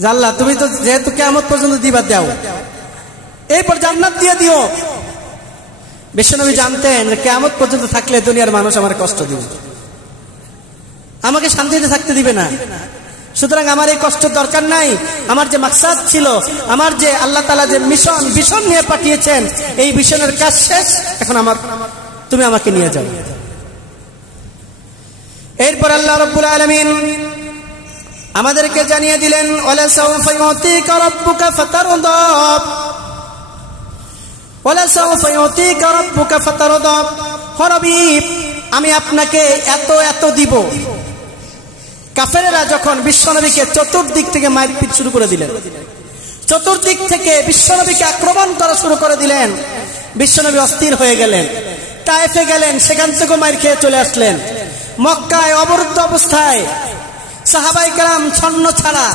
যে আল্লাহ তুমি তো যেহেতু কিয়ামত পর্যন্ত দিবা দাও, এরপর জান্নাত দিয়ে দিও। বিশ্বনবী জানতেন যে কিয়ামত পর্যন্ত থাকলে দুনিয়ার মানুষ আমার কষ্ট দিবে, আমাকে শান্তিতে থাকতে দিবে না। সুতরাং আমার এই কষ্টের দরকার নাই। আমার যে মাকসাদ ছিল, আমার যে আল্লাহ তাআলা যে ভীষণ নিয়ে পাঠিয়েছেন, এই ভীষণের কাজ শেষ, এখন তুমি আমাকে নিয়ে যাও। এরপর আল্লাহ রাব্বুল আলামিন আমাদেরকে জানিয়ে দিলেন, ওয়ালা সাউফা ইউতিকা রাব্বুকা ফাতারদা, ওয়ালা সাউফা ইউতিকা রাব্বুকা ফাতারদা। হাবিব, আমি আপনাকে এত এত দিব। কাফেরেরা যখন বিশ্বনবীকে চতুর্দিক থেকে মারপিট শুরু করে দিলেন, চতুর্দিক থেকে বিশ্বনবীকে আক্রমণ করা শুরু করে দিলেন, বিশ্বনবী অস্থির হয়ে গেলেন। তায়েফে গেলেন, সেখান থেকে মার খেয়ে চলে আসলেন। মক্কায় অবরুদ্ধ অবস্থায় সাহাবায়ে কেরাম ছন্ন ছাড়া